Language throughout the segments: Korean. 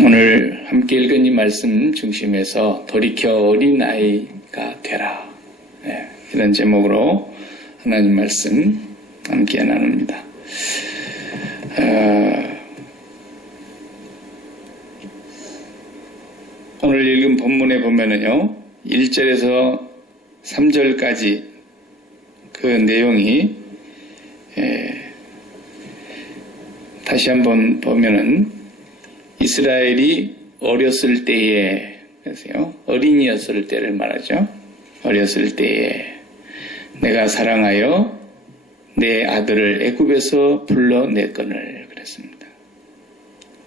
오늘 함께 읽은 이 말씀 중심에서 돌이켜 어린아이가 되라. 이런 제목으로 하나님 말씀 함께 나눕니다. 오늘 읽은 본문에 보면은요, 1절에서 3절까지 그 내용이 다시 한번 보면은 이스라엘이 어렸을 때에, 그래서요, 어린이였을 때를 말하죠. 어렸을 때에 내가 사랑하여 내 아들을 애굽에서 불러냈거늘 그랬습니다.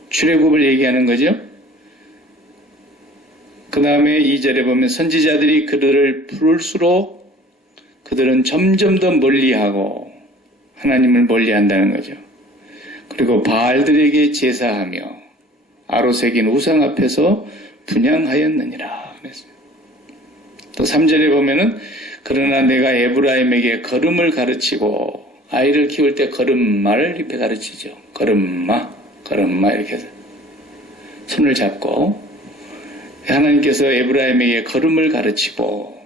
출애굽을 얘기하는 거죠. 그 다음에 2절에 보면 선지자들이 그들을 부를수록 그들은 점점 더 멀리하고 하나님을 멀리한다는 거죠. 그리고 바알들에게 제사하며 아로새긴 우상 앞에서 분향하였느니라 그랬어요. 또 3절에 보면은 그러나 내가 에브라임에게 걸음을 가르치고, 아이를 키울 때 걸음마를 이렇게 가르치죠. 걸음마 이렇게 해서 손을 잡고, 하나님께서 에브라임에게 걸음을 가르치고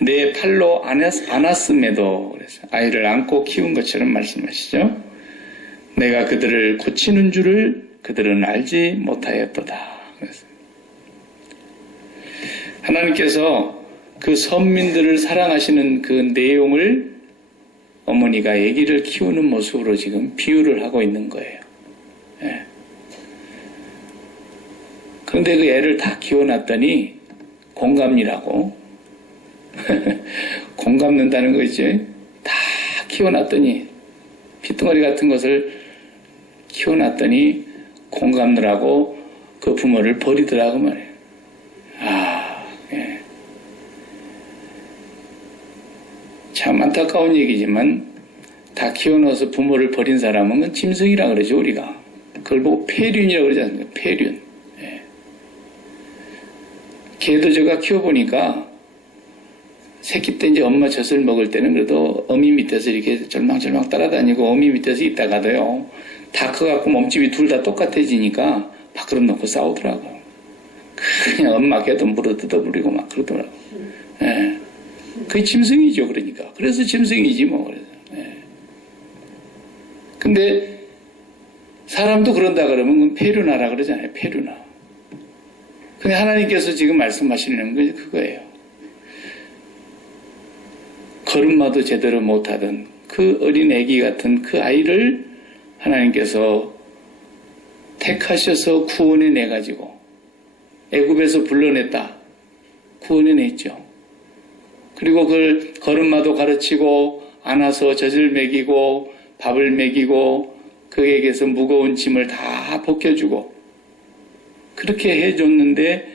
내 팔로 안았음에도, 그래서 아이를 안고 키운 것처럼 말씀하시죠. 내가 그들을 고치는 줄을 그들은 알지 못하였도다. 그래서 하나님께서 그 선민들을 사랑하시는 그 내용을 어머니가 아기를 키우는 모습으로 지금 비유를 하고 있는 거예요. 그런데 그 애를 다 키워놨더니 공감이라고 공감는다는 거 있지? 다 키워놨더니 피덩어리 같은 것을 키워놨더니 공감느라고 그 부모를 버리더라고 말이에요. 참 안타까운 얘기지만 다 키워넣어서 부모를 버린 사람은 그건 짐승이라 그러죠, 우리가. 그걸 보고 폐륜이라고 그러지 않습니까? 폐륜. 개도 제가 키워보니까 새끼 때 이제 엄마 젖을 먹을 때는 그래도 어미 밑에서 이렇게 절망절망 따라다니고 어미 밑에서 있다가도요, 다 커갖고 몸집이 둘 다 똑같아지니까 밖으로 놓고 싸우더라고요. 그냥 엄마 개도 물어 뜯어버리고 막 그러더라고요. 그게 짐승이죠, 그러니까. 그래서 짐승이지, 뭐, 그래서. 근데, 사람도 그런다 그러면 그건 폐륜하라 그러잖아요, 폐륜하. 근데 하나님께서 지금 말씀하시는 게 그거예요. 걸음마도 제대로 못하던 그 어린 애기 같은 그 아이를 하나님께서 택하셔서 구원해 내가지고, 애굽에서 불러냈다. 구원해 냈죠. 그리고 그걸 걸음마도 가르치고 안아서 젖을 먹이고 밥을 먹이고 그에게서 무거운 짐을 다 벗겨주고 그렇게 해줬는데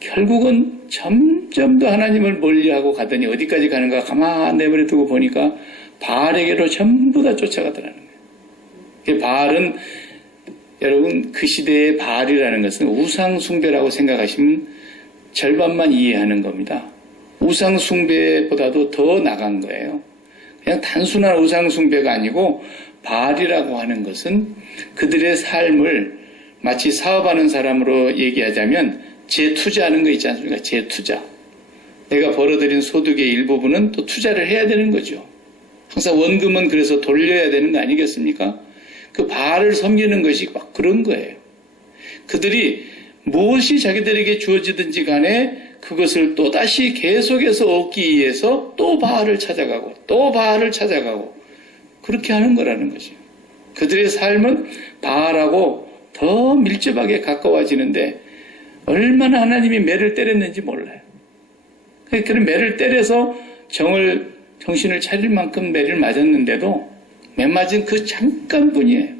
결국은 점점 더 하나님을 멀리하고 가더니 어디까지 가는가 가만히 내버려 두고 보니까 바알에게로 전부 다 쫓아가더라는 거예요. 바알은 여러분 그 시대의 바알이라는 것은 우상 숭배라고 생각하시면 절반만 이해하는 겁니다. 우상 숭배보다도 더 나간 거예요. 그냥 단순한 우상 숭배가 아니고 바알이라고 하는 것은 그들의 삶을 마치 사업하는 사람으로 얘기하자면 재투자하는 거 있지 않습니까? 재투자. 내가 벌어들인 소득의 일부분은 또 투자를 해야 되는 거죠. 항상 원금은 그래서 돌려야 되는 거 아니겠습니까? 그 바알을 섬기는 것이 막 그런 거예요. 그들이 무엇이 자기들에게 주어지든지 간에 그것을 또다시 계속해서 얻기 위해서 또 바알을 찾아가고 또 바알을 찾아가고 그렇게 하는 거라는 거죠. 그들의 삶은 바알하고 더 밀접하게 가까워지는데 얼마나 하나님이 매를 때렸는지 몰라요. 그런 매를 때려서 정신을 차릴 만큼 매를 맞았는데도 매 맞은 그 잠깐뿐이에요.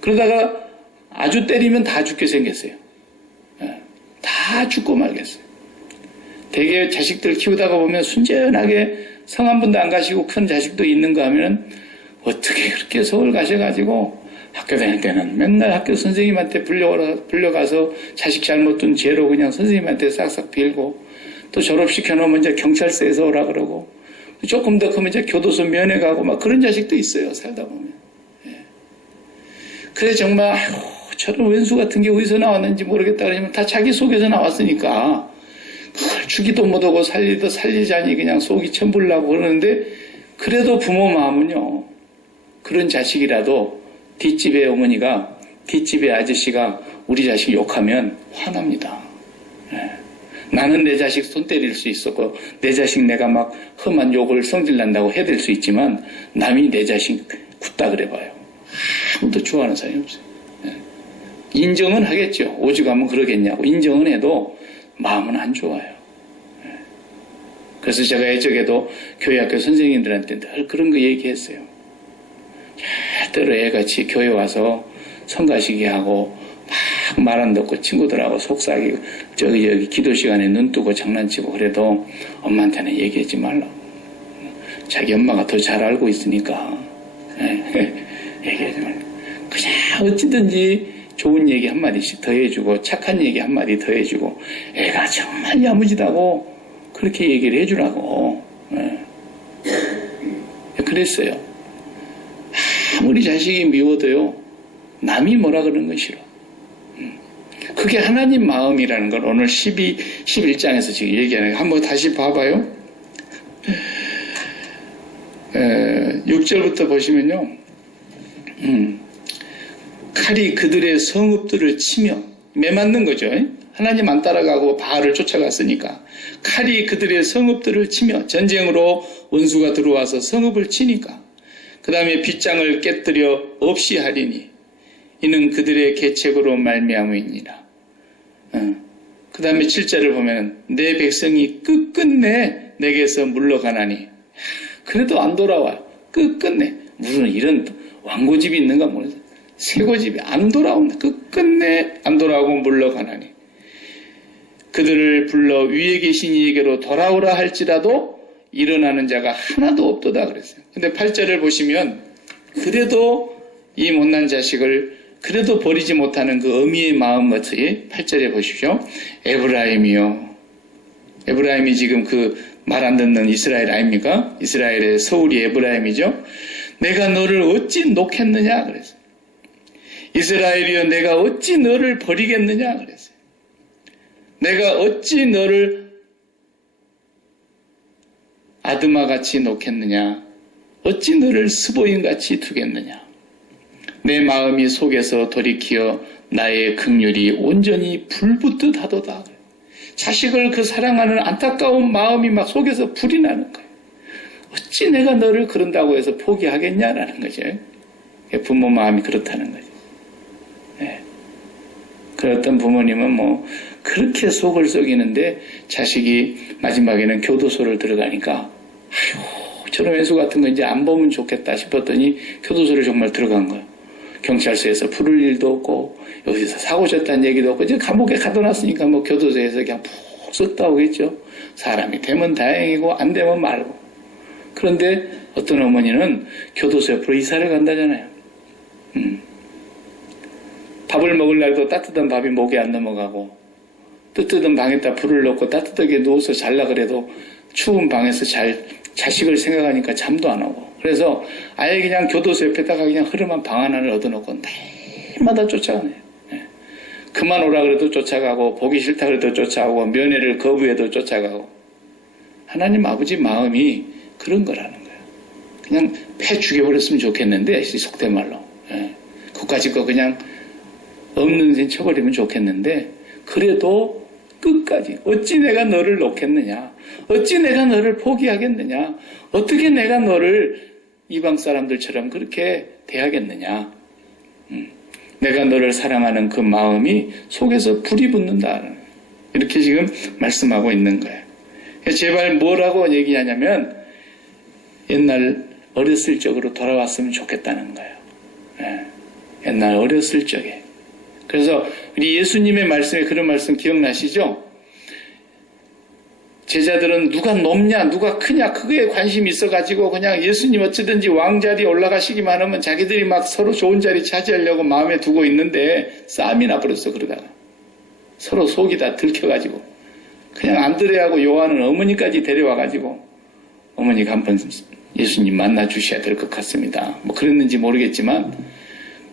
그러다가 아주 때리면 다 죽게 생겼어요. 다 죽고 말겠어요. 되게 자식들 키우다가 보면 순전하게 성 한 번도 안 가시고 큰 자식도 있는가 하면 어떻게 그렇게 서울 가셔가지고 학교 다닐 때는 맨날 학교 선생님한테 불려가서 자식 잘못 둔 죄로 그냥 선생님한테 싹싹 빌고 또 졸업시켜놓으면 이제 경찰서에서 오라 그러고 조금 더 크면 이제 교도소 면회 가고 막 그런 자식도 있어요. 살다 보면. 그래 정말 저런 왼수 같은 게 어디서 나왔는지 모르겠다 그러면 다 자기 속에서 나왔으니까 그걸 주기도 못하고 살리도 살리자니 그냥 속이 천불나고 그러는데 그래도 부모 마음은요. 그런 자식이라도 뒷집에 어머니가 뒷집에 아저씨가 우리 자식 욕하면 화납니다. 예. 나는 내 자식 손 때릴 수 있었고 내 자식 내가 막 험한 욕을 성질난다고 해댈 수 있지만 남이 내 자식 굳다 그래봐요. 아무도 좋아하는 사람이 없어요. 예. 인정은 하겠죠. 오죽하면 그러겠냐고 인정은 해도 마음은 안 좋아요. 예. 그래서 제가 예적에도 교회학교 선생님들한테 늘 그런 거 얘기했어요. 절대로 애같이 교회 와서 성가시기 하고 막 말 안 듣고 친구들하고 속삭이고 저기 기도 시간에 눈 뜨고 장난치고 그래도 엄마한테는 얘기하지 말라. 자기 엄마가 더 잘 알고 있으니까 얘기하지 말라. 그냥 어찌든지 좋은 얘기 한마디씩 더 해주고 착한 얘기 한마디 더 해주고 애가 정말 야무지다고 그렇게 얘기를 해주라고 그랬어요. 아무리 자식이 미워도요 남이 뭐라 그러는 건 싫어. 그게 하나님 마음이라는 걸 오늘 11장에서 지금 얘기하는 거 한번 다시 봐봐요. 6절부터 보시면요. 칼이 그들의 성읍들을 치며 매맞는 거죠. 하나님 안 따라가고 바알을 쫓아갔으니까 칼이 그들의 성읍들을 치며 전쟁으로 원수가 들어와서 성읍을 치니까 그 다음에 빗장을 깨뜨려 없이 하리니 이는 그들의 계책으로 말미암으니라. 그 다음에 7절을 보면 내 백성이 끝끝내 내게서 물러가나니 그래도 안 돌아와요. 끝끝내 무슨 이런 왕고집이 있는가 모르겠어요. 쇠고집이 안 돌아온다. 끝끝내 안 돌아오고 물러가나니 그들을 불러 위에 계신 이에게로 돌아오라 할지라도 일어나는 자가 하나도 없도다 그랬어요. 근데 8절을 보시면 그래도 이 못난 자식을 그래도 버리지 못하는 그 어미의 마음 같이 8절에 보십시오. 에브라임이요. 에브라임이 지금 그 말 안 듣는 이스라엘 아닙니까? 이스라엘의 서울이 에브라임이죠. 내가 너를 어찌 놓겠느냐 그랬어요. 이스라엘이여 내가 어찌 너를 버리겠느냐 그랬어요. 내가 어찌 너를 아드마같이 놓겠느냐. 어찌 너를 스보임같이 두겠느냐. 내 마음이 속에서 돌이키어 나의 긍휼이 온전히 불붙듯 하도다. 자식을 그 사랑하는 안타까운 마음이 막 속에서 불이 나는 거예요. 어찌 내가 너를 그런다고 해서 포기하겠냐라는 거죠. 부모 마음이 그렇다는 거죠. 네. 그랬던 부모님은 뭐 그렇게 속을 썩이는데 자식이 마지막에는 교도소를 들어가니까 아이고 저런 왼수 같은 거 이제 안 보면 좋겠다 싶었더니 교도소를 정말 들어간 거예요. 경찰서에서 부를 일도 없고 여기서 사고 쳤다는 얘기도 없고 이제 감옥에 가둬놨으니까 뭐 교도소에서 그냥 푹 썩다 오겠죠. 사람이 되면 다행이고 안 되면 말고. 그런데 어떤 어머니는 교도소 옆으로 이사를 간다잖아요. 밥을 먹을 날도 따뜻한 밥이 목에 안 넘어가고 뜨뜻한 방에다 불을 넣고 따뜻하게 누워서 잘라 그래도 추운 방에서 자식을 생각하니까 잠도 안 오고 그래서 아예 그냥 교도소 옆에다가 그냥 흐름한 방 하나를 얻어놓고 날마다 쫓아가네요. 그만 오라 그래도 쫓아가고 보기 싫다 그래도 쫓아가고 면회를 거부해도 쫓아가고 하나님 아버지 마음이 그런 거라는 거예요. 그냥 패 죽여버렸으면 좋겠는데 속된 말로 그까짓 거 그냥 없는 셈 쳐버리면 좋겠는데 그래도 끝까지 어찌 내가 너를 놓겠느냐 어찌 내가 너를 포기하겠느냐 어떻게 내가 너를 이방 사람들처럼 그렇게 대하겠느냐 내가 너를 사랑하는 그 마음이 속에서 불이 붙는다 이렇게 지금 말씀하고 있는 거예요. 제발 뭐라고 얘기하냐면 옛날 어렸을 적으로 돌아왔으면 좋겠다는 거예요. 옛날 어렸을 적에 그래서 우리 예수님의 말씀에 그런 말씀 기억나시죠? 제자들은 누가 높냐 누가 크냐 그거에 관심이 있어가지고 그냥 예수님 어찌든지 왕자리에 올라가시기만 하면 자기들이 막 서로 좋은 자리 차지하려고 마음에 두고 있는데 싸움이 나버렸어. 그러다가 서로 속이 다 들켜가지고 그냥 안드레하고 요한은 어머니까지 데려와가지고 어머니가 한번 예수님 만나 주셔야 될 것 같습니다. 뭐 그랬는지 모르겠지만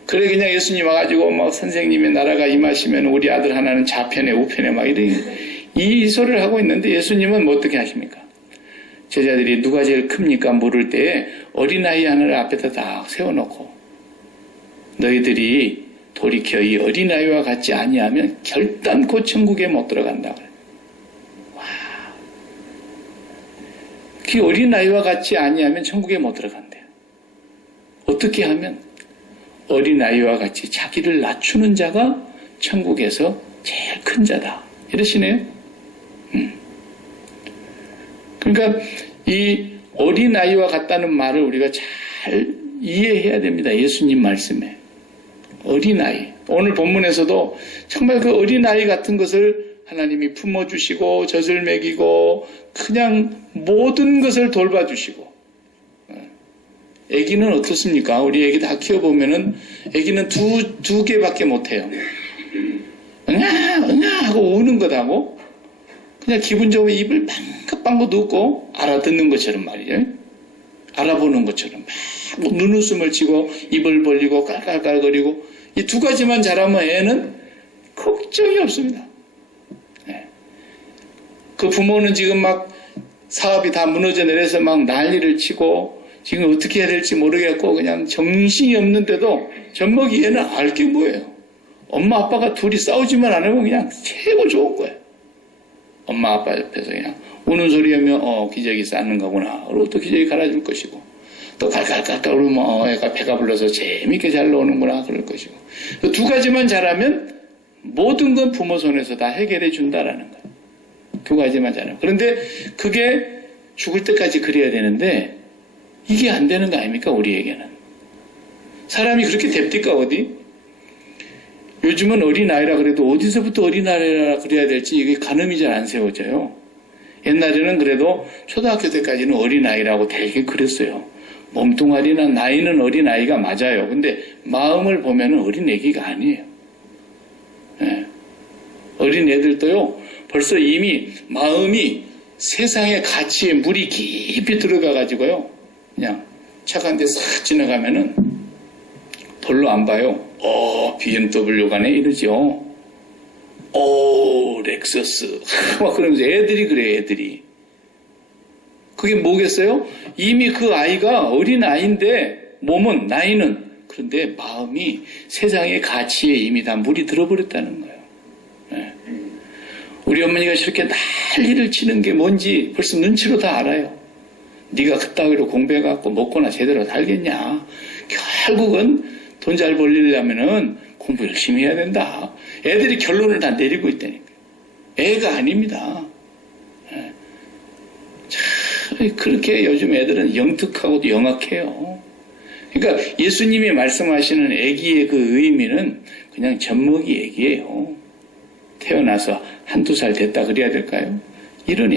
그래 그냥 예수님 와가지고 막 선생님의 나라가 임하시면 우리 아들 하나는 좌편에 우편에 막 이런 이 소리를 하고 있는데 예수님은 뭐 어떻게 하십니까? 제자들이 누가 제일 큽니까? 물을 때에 어린아이 하나를 앞에다 딱 세워놓고 너희들이 돌이켜 이 어린아이와 같지 아니하면 결단코 천국에 못 들어간다. 와, 그 어린아이와 같지 아니하면 천국에 못 들어간대요. 어떻게 하면 어린아이와 같이 자기를 낮추는 자가 천국에서 제일 큰 자다. 이러시네요. 그러니까 이 어린아이와 같다는 말을 우리가 잘 이해해야 됩니다. 예수님 말씀에. 어린아이. 오늘 본문에서도 정말 그 어린아이 같은 것을 하나님이 품어주시고 젖을 먹이고 그냥 모든 것을 돌봐주시고. 아기는 어떻습니까? 우리 아기 다 키워보면은 아기는 두 개밖에 못해요. 응아 하고 우는 것하고 그냥 기분 좋으면 입을 빵긋빵긋 웃고 알아듣는 것처럼 말이에요. 알아보는 것처럼 막 눈웃음을 치고 입을 벌리고 깔깔깔거리고 이 두 가지만 잘하면 애는 걱정이 없습니다. 네. 그 부모는 지금 막 사업이 다 무너져 내려서 막 난리를 치고 지금 어떻게 해야 될지 모르겠고 그냥 정신이 없는데도 젖먹이 애는 알 게 뭐예요. 엄마 아빠가 둘이 싸우지만 않으면 그냥 최고 좋은 거예요. 엄마 아빠 옆에서 그냥 우는 소리 하면 기저귀 싸는 거구나. 그리고 또 기저귀 갈아줄 것이고 또 깔깔깔깔 울면 애가 배가 불러서 재밌게 잘 노는구나 그럴 것이고 두 가지만 잘하면 모든 건 부모 손에서 다 해결해 준다라는 거예요. 두 가지만 잘하면. 그런데 그게 죽을 때까지 그래야 되는데 이게 안 되는 거 아닙니까? 우리에게는. 사람이 그렇게 됩니까? 어디? 요즘은 어린아이라 그래도 어디서부터 어린아이라 그래야 될지 이게 가늠이 잘 안 세워져요. 옛날에는 그래도 초등학교 때까지는 어린아이라고 되게 그랬어요. 몸뚱아리나 나이는 어린아이가 맞아요. 근데 마음을 보면은 어린애기가 아니에요. 네. 어린애들도요, 벌써 이미 마음이 세상의 가치에 물이 깊이 들어가가지고요, 그냥 차가 데 싹 지나가면은 별로 안 봐요. BMW 가네 이러죠. 렉서스. 막 그러면서 애들이 그래요, 애들이. 그게 뭐겠어요? 이미 그 아이가 어린 아이인데 몸은, 나이는, 그런데 마음이 세상의 가치에 이미 다 물이 들어버렸다는 거예요. 네. 우리 어머니가 저렇게 난리를 치는 게 뭔지 벌써 눈치로 다 알아요. 네가 그따위로 공부해갖고 먹거나 제대로 살겠냐. 결국은 돈 잘 벌리려면은 공부 열심히 해야 된다. 애들이 결론을 다 내리고 있다니까. 애가 아닙니다. 네. 참 그렇게 요즘 애들은 영특하고도 영악해요. 그러니까 예수님이 말씀하시는 애기의 그 의미는 그냥 젖먹이 애기예요. 태어나서 한두 살 됐다 그래야 될까요? 이런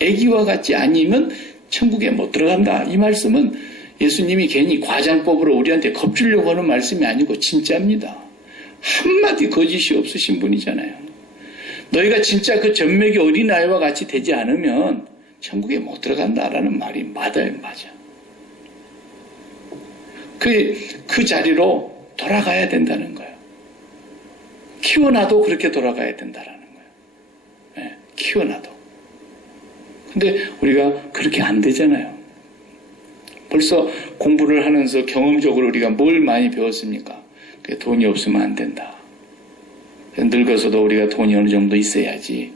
애기와 같지 아니면 천국에 못 들어간다. 이 말씀은 예수님이 괜히 과장법으로 우리한테 겁주려고 하는 말씀이 아니고 진짜입니다. 한마디 거짓이 없으신 분이잖아요. 너희가 진짜 그 젖먹이 어린아이와 같이 되지 않으면 천국에 못 들어간다라는 말이 맞아요. 맞아. 그 자리로 돌아가야 된다는 거예요. 키워놔도 그렇게 돌아가야 된다라는 거예요. 네, 키워놔도. 근데 우리가 그렇게 안 되잖아요. 벌써 공부를 하면서 경험적으로 우리가 뭘 많이 배웠습니까? 돈이 없으면 안 된다. 늙어서도 우리가 돈이 어느 정도 있어야지.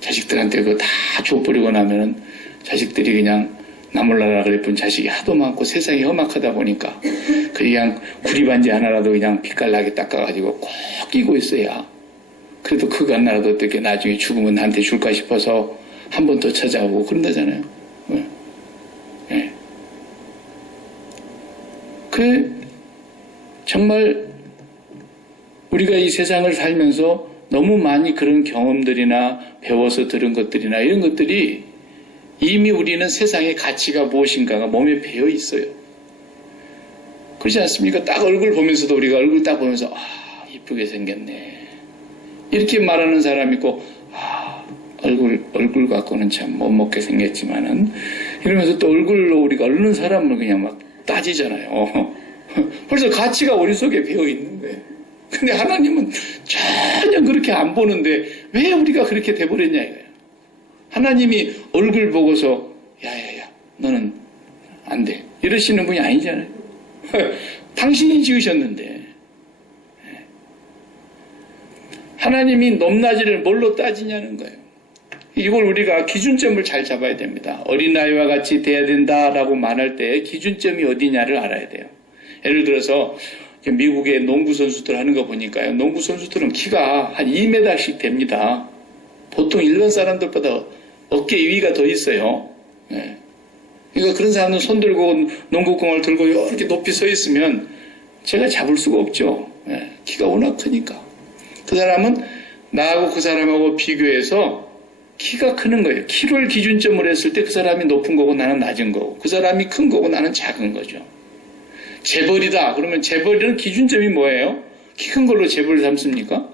자식들한테 그거 다 줘버리고 나면은 자식들이 그냥 나몰라라 그래뿐 자식이 하도 많고 세상이 험악하다 보니까 그냥 구리반지 하나라도 그냥 빛깔나게 닦아가지고 꼭 끼고 있어야 그래도 그거 하나라도 어떻게 나중에 죽으면 나한테 줄까 싶어서 한 번 더 찾아오고 그런다잖아요. 네. 네. 정말 우리가 이 세상을 살면서 너무 많이 그런 경험들이나 배워서 들은 것들이나 이런 것들이 이미 우리는 세상의 가치가 무엇인가가 몸에 배어 있어요. 그렇지 않습니까? 딱 얼굴 보면서도 우리가 얼굴 딱 보면서 이쁘게 생겼네. 이렇게 말하는 사람 있고 얼굴 갖고는 참 못 먹게 생겼지만은 이러면서 또 얼굴로 우리가 얼른 사람을 그냥 막 따지잖아요. 벌써 가치가 우리 속에 배어 있는 거예요. 근데 하나님은 전혀 그렇게 안 보는데 왜 우리가 그렇게 돼버렸냐 이거예요. 하나님이 얼굴 보고서 야야야 너는 안 돼 이러시는 분이 아니잖아요. 당신이 지으셨는데. 하나님이 높낮이를 뭘로 따지냐는 거예요. 이걸 우리가 기준점을 잘 잡아야 됩니다. 어린아이와 같이 돼야 된다라고 말할 때 기준점이 어디냐를 알아야 돼요. 예를 들어서 미국의 농구 선수들 하는 거 보니까요. 농구 선수들은 키가 한 2m씩 됩니다. 보통 일반 사람들보다 어깨 위가 더 있어요. 네. 그러니까 그런 사람은 손 들고 농구공을 들고 이렇게 높이 서 있으면 제가 잡을 수가 없죠. 네. 키가 워낙 크니까. 그 사람은 나하고 그 사람하고 비교해서 키가 크는 거예요. 키를 기준점으로 했을 때 그 사람이 높은 거고 나는 낮은 거고 그 사람이 큰 거고 나는 작은 거죠. 재벌이다. 그러면 재벌은 기준점이 뭐예요? 키 큰 걸로 재벌을 삼습니까?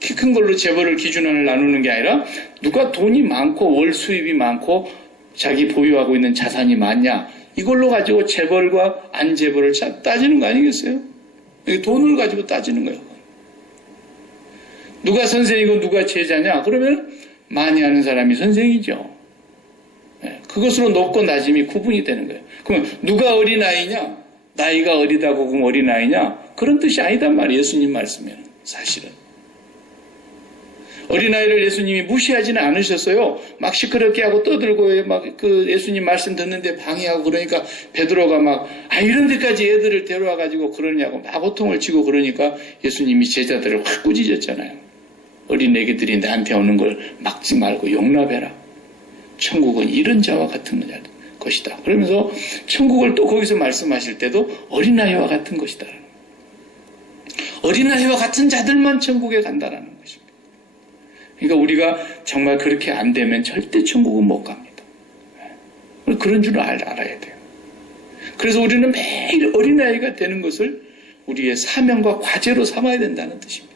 키 큰 걸로 재벌을 기준으로 나누는 게 아니라 누가 돈이 많고 월 수입이 많고 자기 보유하고 있는 자산이 많냐 이걸로 가지고 재벌과 안 재벌을 따지는 거 아니겠어요? 돈을 가지고 따지는 거예요. 누가 선생이고 누가 제자냐? 그러면 많이 하는 사람이 선생이죠. 그것으로 높고 낮음이 구분이 되는 거예요. 그러면 누가 어린아이냐? 나이가 어리다고 그럼 어린아이냐? 그런 뜻이 아니단 말이에요. 예수님 말씀에는 사실은. 어린아이를 예수님이 무시하지는 않으셨어요. 막 시끄럽게 하고 떠들고 막 그 예수님 말씀 듣는데 방해하고 그러니까 베드로가 막 이런 데까지 애들을 데려와 가지고 그러냐고 막 호통을 치고 그러니까 예수님이 제자들을 확 꾸짖었잖아요. 어린 애기들이 나한테 오는 걸 막지 말고 용납해라. 천국은 이런 자와 같은 것이다. 그러면서 천국을 또 거기서 말씀하실 때도 어린아이와 같은 것이다. 어린아이와 같은 자들만 천국에 간다라는 것입니다. 그러니까 우리가 정말 그렇게 안 되면 절대 천국은 못 갑니다. 그런 줄 알아야 돼요. 그래서 우리는 매일 어린아이가 되는 것을 우리의 사명과 과제로 삼아야 된다는 뜻입니다.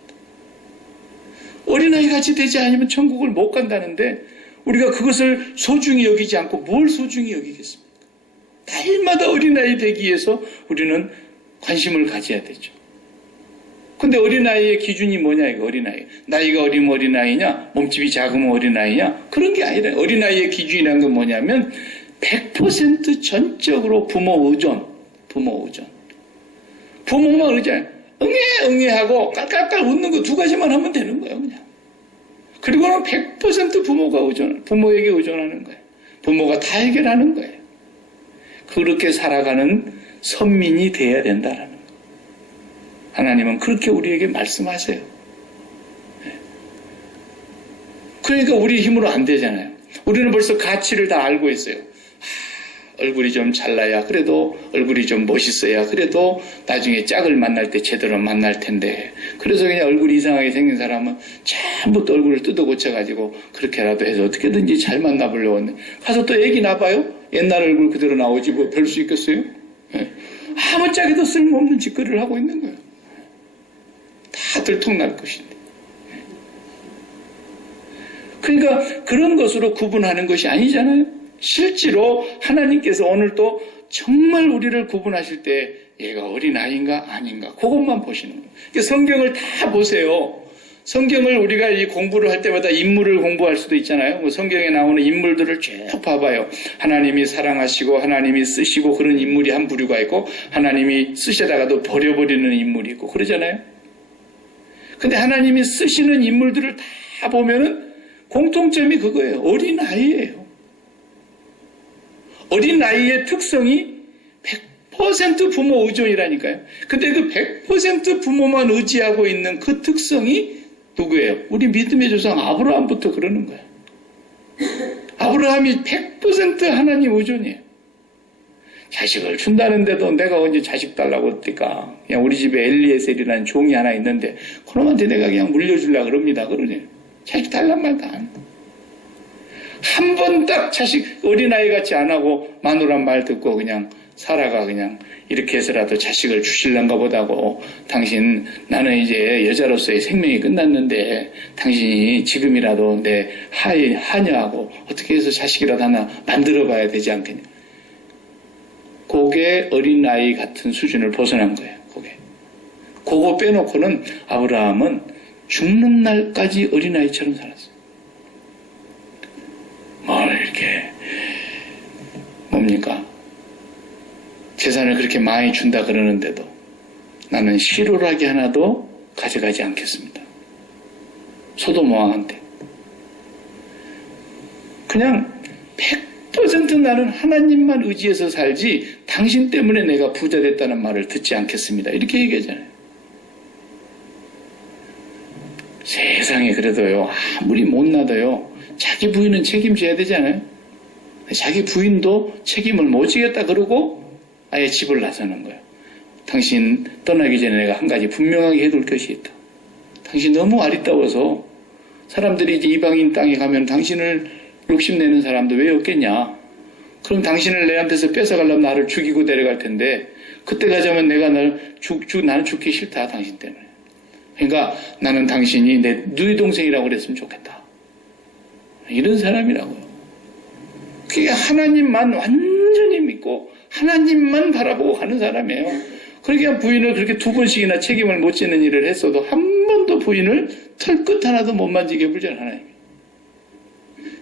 어린아이 같이 되지 않으면 천국을 못 간다는데 우리가 그것을 소중히 여기지 않고 뭘 소중히 여기겠습니까? 달마다 어린아이 되기 위해서 우리는 관심을 가져야 되죠. 근데 어린아이의 기준이 뭐냐 이거 어린아이. 나이가 어리면 어린아이냐 몸집이 작으면 어린아이냐 그런 게 아니라 어린아이의 기준이라는 건 뭐냐면 100% 전적으로 부모 의존. 부모만 의존. 응애하고 깔깔깔 웃는 거 두 가지만 하면 되는 거예요, 그냥. 그리고는 100% 부모에게 의존하는 거예요. 부모가 다 해결하는 거예요. 그렇게 살아가는 선민이 돼야 된다라는 거예요. 하나님은 그렇게 우리에게 말씀하세요. 그러니까 우리 힘으로 안 되잖아요. 우리는 벌써 가치를 다 알고 있어요. 얼굴이 좀 잘나야 그래도 얼굴이 좀 멋있어야 그래도 나중에 짝을 만날 때 제대로 만날 텐데 그래서 그냥 얼굴이 이상하게 생긴 사람은 전부 또 얼굴을 뜯어 고쳐가지고 그렇게라도 해서 어떻게든지 잘 만나보려고 하는데 가서 또 애기 낳아봐요? 옛날 얼굴 그대로 나오지 뭐 별 수 있겠어요? 아무짝에도 쓸모없는 짓거리를 하고 있는 거예요. 다 들통날 것인데. 그러니까 그런 것으로 구분하는 것이 아니잖아요. 실제로 하나님께서 오늘 또 정말 우리를 구분하실 때 얘가 어린아이인가 아닌가 그것만 보시는 거예요. 그러니까 성경을 다 보세요. 성경을 우리가 이 공부를 할 때마다 인물을 공부할 수도 있잖아요. 뭐 성경에 나오는 인물들을 쭉 봐봐요. 하나님이 사랑하시고 하나님이 쓰시고 그런 인물이 한 부류가 있고 하나님이 쓰시다가도 버려버리는 인물이 있고 그러잖아요. 근데 하나님이 쓰시는 인물들을 다 보면은 공통점이 그거예요. 어린아이예요. 어린아이의 특성이 100% 부모 의존이라니까요. 근데 그 100% 부모만 의지하고 있는 그 특성이 누구예요? 우리 믿음의 조상 아브라함부터 그러는 거예요. 아브라함이 100% 하나님 의존이에요. 자식을 준다는데도 내가 언제 자식 달라고 할까? 그냥 우리 집에 엘리에셀이라는 종이 하나 있는데 그놈한테 내가 그냥 물려주려고 그럽니다. 그러네요. 자식 달란 말도 안 해요. 한 번 딱 자식 어린아이 같이 안 하고 마누란 말 듣고 그냥 살아가 그냥 이렇게 해서라도 자식을 주실란가 보다고 당신 나는 이제 여자로서의 생명이 끝났는데 당신이 지금이라도 내 하녀하고 어떻게 해서 자식이라도 하나 만들어 봐야 되지 않겠냐. 그게 어린아이 같은 수준을 벗어난 거예요. 그거 빼놓고는 아브라함은 죽는 날까지 어린아이처럼 살았어요. 뭘 이렇게 뭡니까? 재산을 그렇게 많이 준다 그러는데도 나는 실오라기 하나도 가져가지 않겠습니다. 소돔 왕한테. 그냥 100% 나는 하나님만 의지해서 살지 당신 때문에 내가 부자 됐다는 말을 듣지 않겠습니다. 이렇게 얘기하잖아요. 세상에 그래도요, 아무리 못나도요, 자기 부인은 책임져야 되잖아요. 자기 부인도 책임을 못 지겠다 그러고 아예 집을 나서는 거예요. 당신 떠나기 전에 내가 한 가지 분명하게 해둘 것이 있다. 당신 너무 아리따워서 사람들이 이제 이방인 땅에 가면 당신을 욕심내는 사람도 왜 없겠냐. 그럼 당신을 내한테서 뺏어가려면 나를 죽이고 데려갈 텐데 그때 가자면 내가 나는 죽기 싫다 당신 때문에. 그러니까 나는 당신이 내 누이 동생이라고 그랬으면 좋겠다. 이런 사람이라고요. 그게 하나님만 완전히 믿고 하나님만 바라보고 가는 사람이에요. 그러니까 부인을 그렇게 2번씩이나 책임을 못 지는 일을 했어도 한 번도 부인을 털끝 하나도 못 만지게 불잖아요, 하나님이.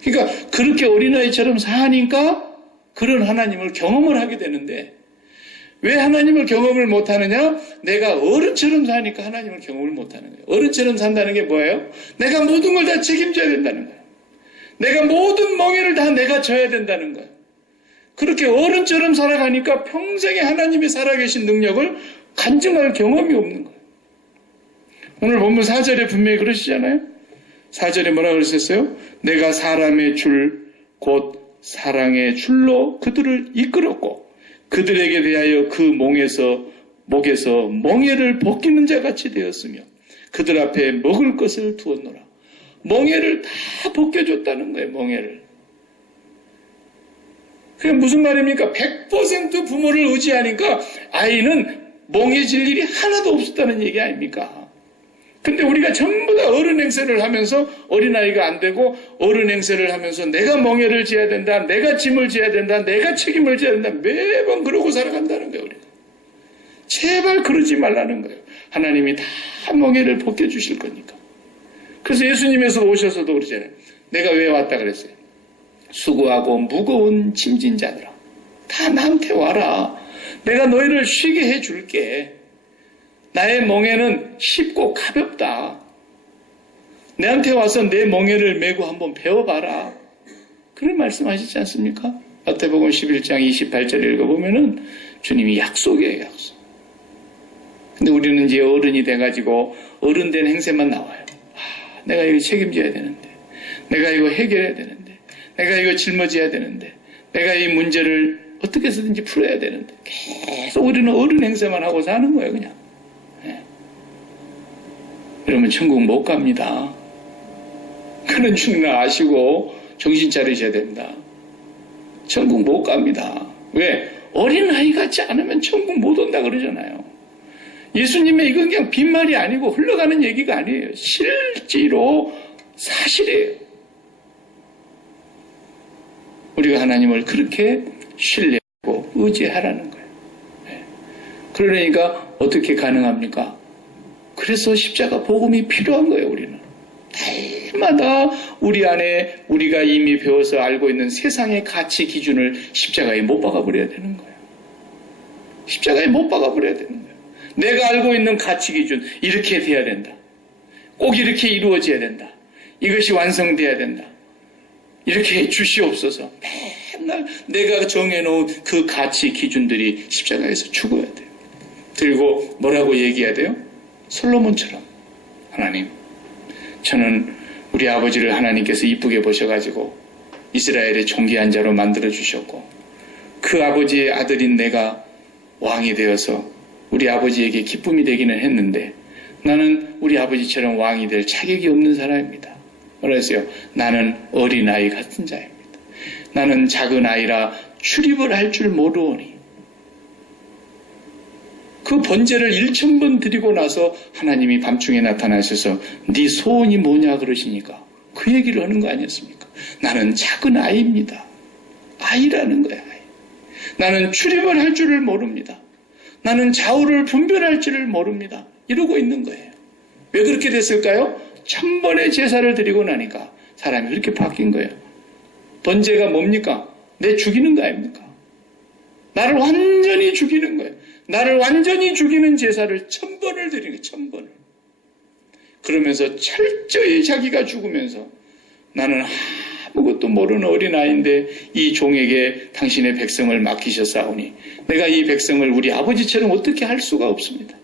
그러니까 그렇게 어린아이처럼 사니까 그런 하나님을 경험을 하게 되는데 왜 하나님을 경험을 못하느냐? 내가 어른처럼 사니까 하나님을 경험을 못하는 거예요. 어른처럼 산다는 게 뭐예요? 내가 모든 걸 다 책임져야 된다는 거예요. 내가 모든 멍에를 다 내가 져야 된다는 거예요. 그렇게 어른처럼 살아가니까 평생에 하나님이 살아계신 능력을 간증할 경험이 없는 거예요. 오늘 본문 4절에 분명히 그러시잖아요. 4절에 뭐라고 그러셨어요? 내가 사람의 줄, 곧 사랑의 줄로 그들을 이끌었고 그들에게 대하여 그 목에서 멍에를 벗기는 자 같이 되었으며 그들 앞에 먹을 것을 두었노라. 멍에를 다 벗겨줬다는 거예요. 멍에를. 그게 무슨 말입니까? 100% 부모를 의지하니까 아이는 멍해질 일이 하나도 없었다는 얘기 아닙니까? 근데 우리가 전부 다 어른 행세를 하면서 어린아이가 안 되고 어른 행세를 하면서 내가 멍해를 져야 된다, 내가 짐을 져야 된다, 내가 책임을 져야 된다, 매번 그러고 살아간다는 거예요. 우리가. 제발 그러지 말라는 거예요. 하나님이 다 멍해를 벗겨주실 거니까. 그래서 예수님에서 오셔서도 그러잖아요. 내가 왜 왔다 그랬어요? 수고하고 무거운 짐진 자들아, 다 나한테 와라. 내가 너희를 쉬게 해줄게. 나의 멍에는 쉽고 가볍다. 내한테 와서 내 멍에를 메고 한번 배워봐라. 그런 말씀하시지 않습니까? 마태복음 11장 28절 읽어보면은 주님이 약속이에요, 약속. 근데 우리는 이제 어른이 돼가지고 어른 된 행세만 나와요. 내가 이거 책임져야 되는데, 내가 이거 해결해야 되는데, 내가 이거 짊어져야 되는데, 내가 이 문제를 어떻게 해서든지 풀어야 되는데, 계속 우리는 어른 행세만 하고 사는 거예요, 그냥. 그러면 천국 못 갑니다. 그런 충분히 아시고 정신 차리셔야 된다. 천국 못 갑니다. 왜? 어린아이 같지 않으면 천국 못 온다 그러잖아요. 예수님의 이건 그냥 빈말이 아니고 흘러가는 얘기가 아니에요. 실제로 사실이에요. 우리가 하나님을 그렇게 신뢰하고 의지하라는 거예요. 그러니까 어떻게 가능합니까? 그래서 십자가 복음이 필요한 거예요, 우리는. 날마다 우리 안에 우리가 이미 배워서 알고 있는 세상의 가치 기준을 십자가에 못 박아버려야 되는 거예요. 십자가에 못 박아버려야 되는 거예요. 내가 알고 있는 가치 기준, 이렇게 돼야 된다. 꼭 이렇게 이루어져야 된다. 이것이 완성돼야 된다. 이렇게 해 주시옵소서. 맨날 내가 정해놓은 그 가치 기준들이 십자가에서 죽어야 돼요. 그리고 뭐라고 얘기해야 돼요? 솔로몬처럼, 하나님, 저는 우리 아버지를 하나님께서 이쁘게 보셔가지고 이스라엘의 존귀한 자로 만들어 주셨고 그 아버지의 아들인 내가 왕이 되어서 우리 아버지에게 기쁨이 되기는 했는데 나는 우리 아버지처럼 왕이 될 자격이 없는 사람입니다. 뭐라 했어요? 나는 어린아이 같은 자입니다. 나는 작은 아이라 출입을 할 줄 모르오니. 그 번제를 1000번 드리고 나서 하나님이 밤중에 나타나셔서 네 소원이 뭐냐 그러시니까 그 얘기를 하는 거 아니었습니까? 나는 작은 아이입니다. 아이라는 거야. 아이. 나는 출입을 할 줄을 모릅니다. 나는 좌우를 분별할 줄을 모릅니다. 이러고 있는 거예요. 왜 그렇게 됐을까요? 1000번의 제사를 드리고 나니까 사람이 그렇게 바뀐 거예요. 번제가 뭡니까? 내 죽이는 거 아닙니까? 나를 완전히 죽이는 거예요. 나를 완전히 죽이는 제사를 1000번을 드리는 거예요. 1000번을. 그러면서 철저히 자기가 죽으면서 나는 아무것도 모르는 어린아이인데 이 종에게 당신의 백성을 맡기셨사오니 내가 이 백성을 우리 아버지처럼 어떻게 할 수가 없습니다.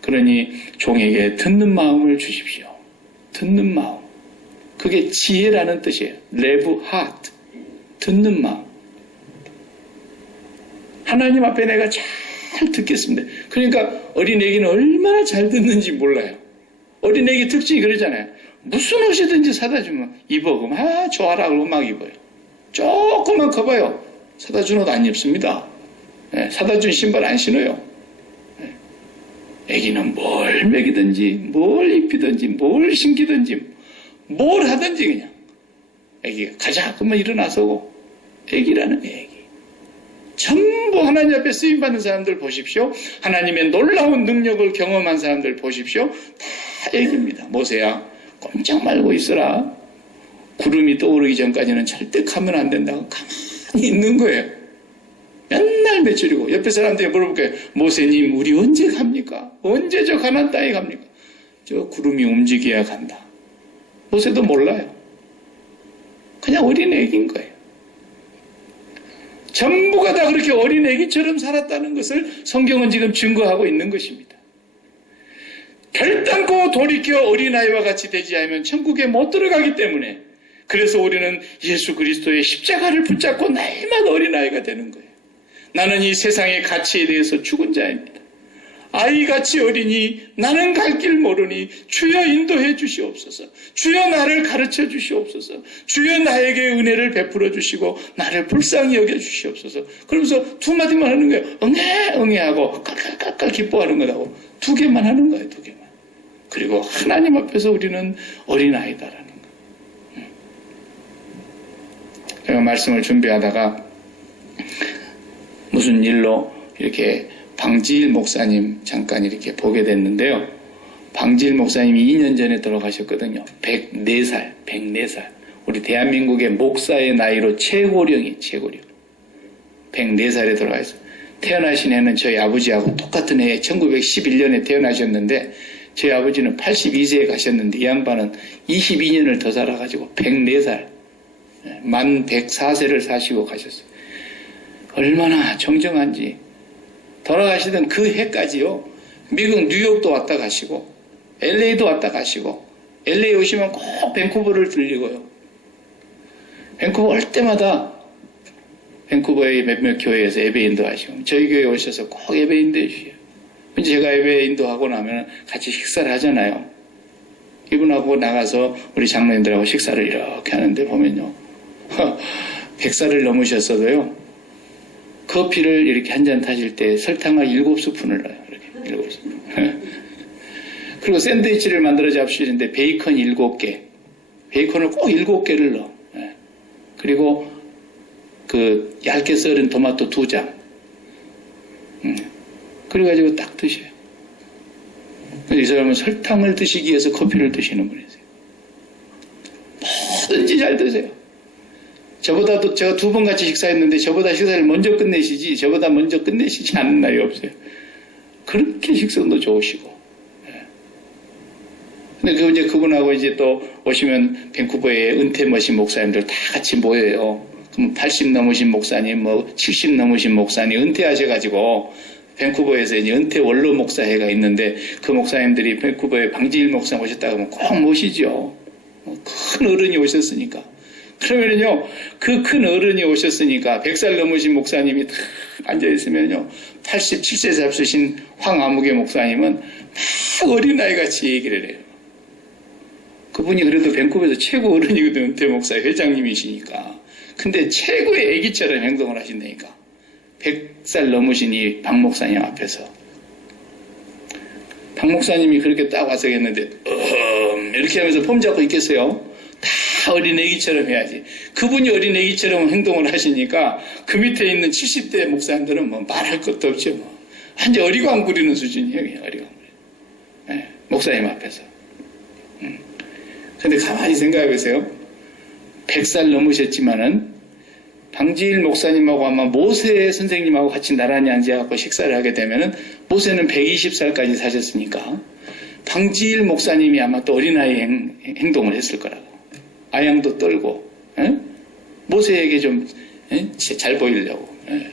그러니 종에게 듣는 마음을 주십시오. 듣는 마음. 그게 지혜라는 뜻이에요. 레브 하트. 듣는 마음. 하나님 앞에 내가 잘 듣겠습니다. 그러니까 어린애기는 얼마나 잘 듣는지 몰라요. 어린애기 특징이 그러잖아요. 무슨 옷이든지 사다 주면 입어. 그럼 좋아라 그러고 막 입어요. 조금만 커봐요. 사다 준 옷 안 입습니다. 네, 사다 준 신발 안 신어요. 네. 애기는 뭘 먹이든지 뭘 입히든지 뭘 신기든지 뭘 하든지 그냥 애기가 가자 그러면 일어나서고 애기라는 애기. 전부 하나님 앞에 쓰임받는 사람들 보십시오. 하나님의 놀라운 능력을 경험한 사람들 보십시오. 다 애기입니다. 모세야 꼼짝 말고 있어라. 구름이 떠오르기 전까지는 절대 가면 안 된다고 가만히 있는 거예요. 맨날 며칠이고 옆에 사람들이 물어볼게요. 모세님 우리 언제 갑니까? 언제 저 가나안 땅에 갑니까? 저 구름이 움직여야 간다. 모세도 몰라요. 그냥 어린 애기인 거예요. 전부가 다 그렇게 어린 애기처럼 살았다는 것을 성경은 지금 증거하고 있는 것입니다. 결단코 돌이켜 어린아이와 같이 되지 않으면 천국에 못 들어가기 때문에 그래서 우리는 예수 그리스도의 십자가를 붙잡고 날마다 어린아이가 되는 거예요. 나는 이 세상의 가치에 대해서 죽은 자입니다. 아이같이 어리니 나는 갈 길 모르니 주여 인도해 주시옵소서. 주여 나를 가르쳐 주시옵소서. 주여 나에게 은혜를 베풀어 주시고 나를 불쌍히 여겨 주시옵소서. 그러면서 두 마디만 하는 거예요. 응애 하고 깔깔깔깔 기뻐하는 거라고. 두 개만 하는 거예요. 두 개만. 그리고 하나님 앞에서 우리는 어린아이다라는 거예요. 제가 말씀을 준비하다가 무슨 일로 이렇게 방지일 목사님 잠깐 이렇게 보게 됐는데요. 방지일 목사님이 2년 전에 돌아가셨거든요. 104살. 우리 대한민국의 목사의 나이로 최고령이 최고령. 104살에 돌아가셨어요. 태어나신 해는 저희 아버지하고 똑같은 해에 1911년에 태어나셨는데 저희 아버지는 82세에 가셨는데 이 양반은 22년을 더 살아가지고 104살. 만 104세를 사시고 가셨어요. 얼마나 정정한지. 돌아가시던 그 해까지요. 미국 뉴욕도 왔다 가시고 LA도 왔다 가시고 LA 오시면 꼭 밴쿠버를 들리고요. 밴쿠버 올 때마다 밴쿠버의 몇몇 교회에서 예배 인도하시고 저희 교회에 오셔서 꼭 예배 인도해 주세요. 제가 예배 인도하고 나면 같이 식사를 하잖아요. 이분하고 나가서 우리 장로님들하고 식사를 이렇게 하는데 보면요. 100살을 넘으셨어도요. 커피를 이렇게 한 잔 타실 때 설탕을 7스푼을 넣어요. 이렇게 7스푼. 그리고 샌드위치를 만들어 잡수시는데 베이컨 7개. 베이컨을 꼭 7개를 넣어. 그리고 그 얇게 썰은 토마토 2장. 그래가지고 딱 드셔요. 이 사람은 설탕을 드시기 위해서 커피를 드시는 분이세요. 뭐든지 잘 드세요. 저보다도 제가 2번 같이 식사했는데 저보다 식사를 먼저 끝내시지 저보다 먼저 끝내시지 않는 날이 없어요. 그렇게 식성도 좋으시고. 근데 이제 그분하고 이제 또 오시면 밴쿠버에 은퇴 머신 목사님들 다 같이 모여요. 그럼 80 넘으신 목사님, 70 넘으신 목사님 은퇴하셔가지고 밴쿠버에서 이제 은퇴 원로 목사회가 있는데 그 목사님들이 밴쿠버에 방지일 목사 오셨다 그러면 꼭 모시죠. 큰 어른이 오셨으니까. 그러면요, 그 큰 어른이 오셨으니까 100살 넘으신 목사님이 딱 앉아있으면요, 87세 잡수신 황아무개 목사님은 막 어린아이같이 얘기를 해요. 그분이 그래도 밴쿠버에서 최고 어른이거든요. 은퇴 목사 회장님이시니까. 근데 최고의 애기처럼 행동을 하신다니까. 100살 넘으신 이 박 목사님 앞에서. 박 목사님이 그렇게 딱 와서 했는데, 이렇게 하면서 폼 잡고 있겠어요? 다 다 어린애기처럼 해야지. 그분이 어린애기처럼 행동을 하시니까 그 밑에 있는 70대 목사님들은 뭐 말할 것도 없죠. 뭐. 완전 어리광 부리는 수준이에요. 어리광 부리는. 네, 목사님 앞에서. 근데 가만히 생각해 보세요. 100살 넘으셨지만은 방지일 목사님하고 아마 모세 선생님하고 같이 나란히 앉아갖고 식사를 하게 되면은 모세는 120살까지 사셨으니까 방지일 목사님이 아마 또 어린아이 행동을 했을 거라고. 아양도 떨고, 에? 모세에게 좀 잘 보이려고. 에.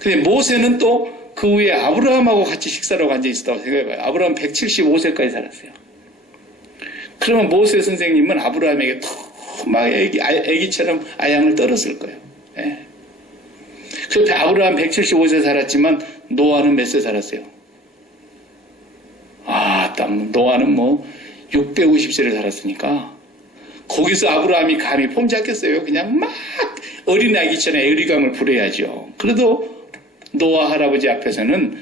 근데 모세는 또 그 후에 아브라함하고 같이 식사로 앉아 있었다고 생각해봐요. 아브라함 175세까지 살았어요. 그러면 모세 선생님은 아브라함에게 막 애기처럼 아양을 떨었을 거예요. 예. 그래서 아브라함 175세 살았지만 노아는 몇 세 살았어요? 노아는 뭐 650세를 살았으니까 거기서 아브라함이 감히 폼 잡겠어요? 그냥 막 어린아기처럼 애리감을 부려야죠. 그래도 노아 할아버지 앞에서는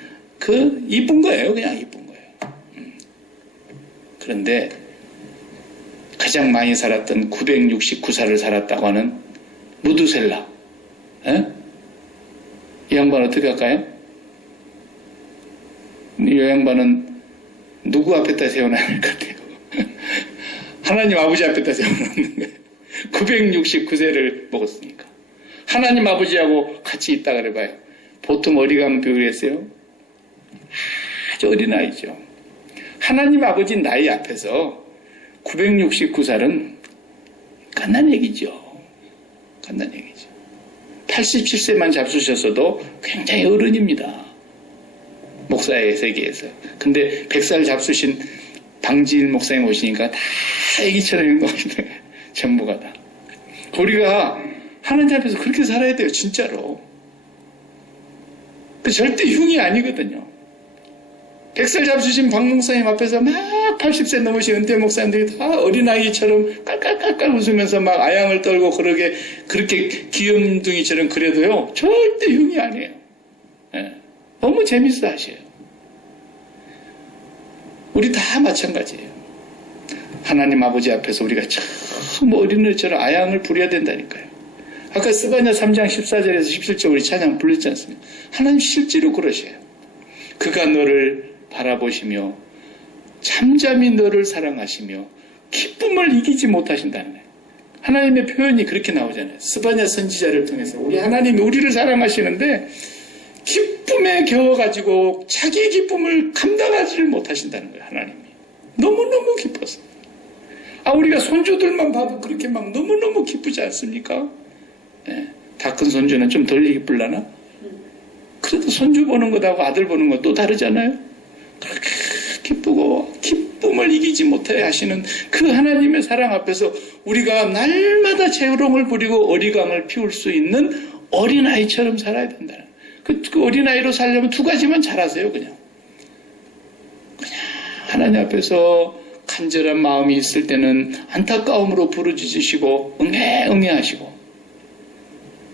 이쁜 거예요. 그냥 이쁜 거예요. 그런데 가장 많이 살았던 969살을 살았다고 하는 무두셀라. 에? 이 양반 어떻게 할까요? 이 양반은 누구 앞에다 세워놔야 할 것 같아요? 하나님 아버지 앞에다 세워놓는 거예요. 969세를 먹었으니까. 하나님 아버지하고 같이 있다 그래봐요. 보통 어리광 비율했어요? 아주 어린아이죠. 하나님 아버지 나이 앞에서 969살은 갓난 얘기죠. 갓난 얘기죠. 87세만 잡수셨어도 굉장히 어른입니다. 목사의 세계에서. 근데 100살 잡수신 방지일 목사님 오시니까 다 애기처럼 행동하시는 거예요. 전부가 다. 우리가 하나님 앞에서 그렇게 살아야 돼요. 진짜로. 절대 흉이 아니거든요. 100살 잡수신 박 목사님 앞에서 막 80세 넘으신 은퇴 목사님들이 다 어린아이처럼 깔깔깔깔 웃으면서 막 아양을 떨고 그렇게 귀염둥이처럼 그래도요. 절대 흉이 아니에요. 네. 너무 재밌어 하셔요. 우리 다 마찬가지예요. 하나님 아버지 앞에서 우리가 참 어린애처럼 아양을 부려야 된다니까요. 아까 스바냐 3장 14절에서 17절 우리 찬양 불렀지 않습니까? 하나님 실제로 그러셔요. 그가 너를 바라보시며 잠잠히 너를 사랑하시며 기쁨을 이기지 못하신다는 거예요. 하나님의 표현이 그렇게 나오잖아요. 스바냐 선지자를 통해서 우리 하나님이 우리를 사랑하시는데 기쁨에 겨워가지고 자기의 기쁨을 감당하지를 못하신다는 거예요. 하나님이. 너무너무 기뻐서. 우리가 손주들만 봐도 그렇게 막 너무너무 기쁘지 않습니까? 네. 다 큰 손주는 좀 덜 기쁠라나? 그래도 손주 보는 것하고 아들 보는 것 또 다르잖아요? 그렇게 기쁘고 기쁨을 이기지 못해 하시는 그 하나님의 사랑 앞에서 우리가 날마다 재롱을 부리고 어리광을 피울 수 있는 어린아이처럼 살아야 된다는 거예요. 그 어린아이로 살려면 두 가지만 잘하세요. 그냥 하나님 앞에서 간절한 마음이 있을 때는 안타까움으로 부르짖으시고 응애 하시고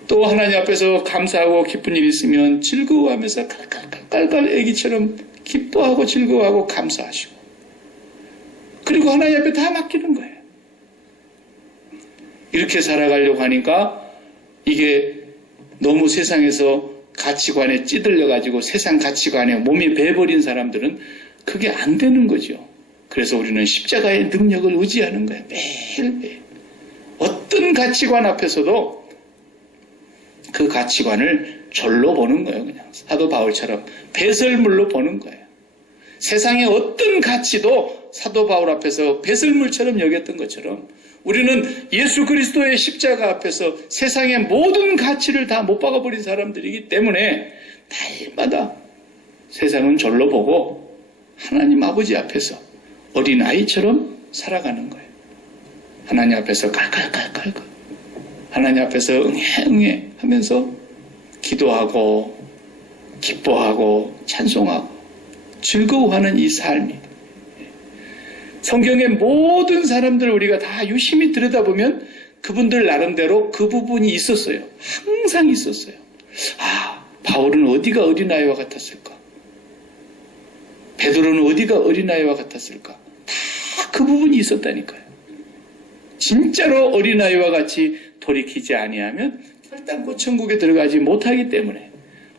또 하나님 앞에서 감사하고 기쁜 일이 있으면 즐거워하면서 깔깔깔깔 애기처럼 기뻐하고 즐거워하고 감사하시고 그리고 하나님 앞에 다 맡기는 거예요. 이렇게 살아가려고 하니까 이게 너무 세상에서 가치관에 찌들려가지고 세상 가치관에 몸이 배버린 사람들은 그게 안 되는 거죠. 그래서 우리는 십자가의 능력을 의지하는 거예요. 매일매일. 어떤 가치관 앞에서도 그 가치관을 절로 보는 거예요. 그냥 사도 바울처럼 배설물로 보는 거예요. 세상의 어떤 가치도 사도 바울 앞에서 배설물처럼 여겼던 것처럼 우리는 예수 그리스도의 십자가 앞에서 세상의 모든 가치를 다 못 박아버린 사람들이기 때문에 날마다 세상은 절로 보고 하나님 아버지 앞에서 어린아이처럼 살아가는 거예요. 하나님 앞에서 깔깔깔깔 하나님 앞에서 응애 하면서 기도하고 기뻐하고 찬송하고 즐거워하는 이 삶이 성경의 모든 사람들을 우리가 다 유심히 들여다보면 그분들 나름대로 그 부분이 있었어요. 항상 있었어요. 바울은 어디가 어린아이와 같았을까? 베드로는 어디가 어린아이와 같았을까? 다 그 부분이 있었다니까요. 진짜로 어린아이와 같이 돌이키지 아니하면 결단코 천국에 들어가지 못하기 때문에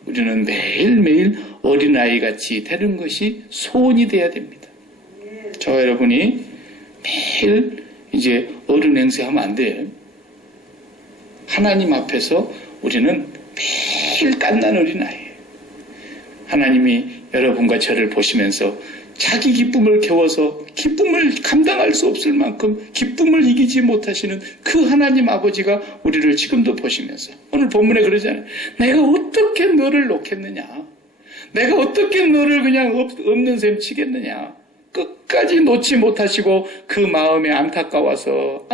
우리는 매일매일 어린아이 같이 되는 것이 소원이 돼야 됩니다. 저와 여러분이 매일 이제 어른 행세하면 안 돼요. 하나님 앞에서 우리는 매일 깐난 어린아이예요. 하나님이 여러분과 저를 보시면서 자기 기쁨을 겨워서 기쁨을 감당할 수 없을 만큼 기쁨을 이기지 못하시는 그 하나님 아버지가 우리를 지금도 보시면서 오늘 본문에 그러잖아요. 내가 어떻게 너를 놓겠느냐. 내가 어떻게 너를 그냥 없는 셈 치겠느냐. 끝까지 놓지 못하시고 그 마음에 안타까워서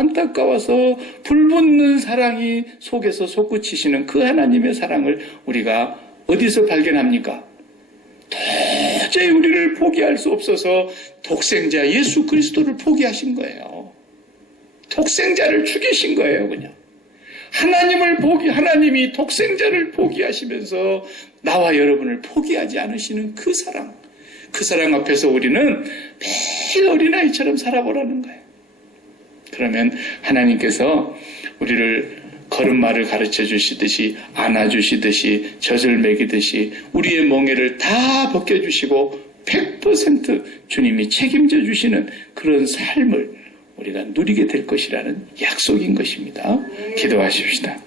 불붙는 사랑이 속에서 솟구치시는 그 하나님의 사랑을 우리가 어디서 발견합니까? 도저히 우리를 포기할 수 없어서 독생자 예수 그리스도를 포기하신 거예요. 독생자를 죽이신 거예요, 그냥. 하나님이 독생자를 포기하시면서 나와 여러분을 포기하지 않으시는 그 사랑 앞에서 우리는 매일 어린아이처럼 살아보라는 거예요. 그러면 하나님께서 우리를 걸음마를 가르쳐 주시듯이 안아주시듯이 젖을 먹이듯이 우리의 멍에를 다 벗겨주시고 100% 주님이 책임져 주시는 그런 삶을 우리가 누리게 될 것이라는 약속인 것입니다. 기도하십시다.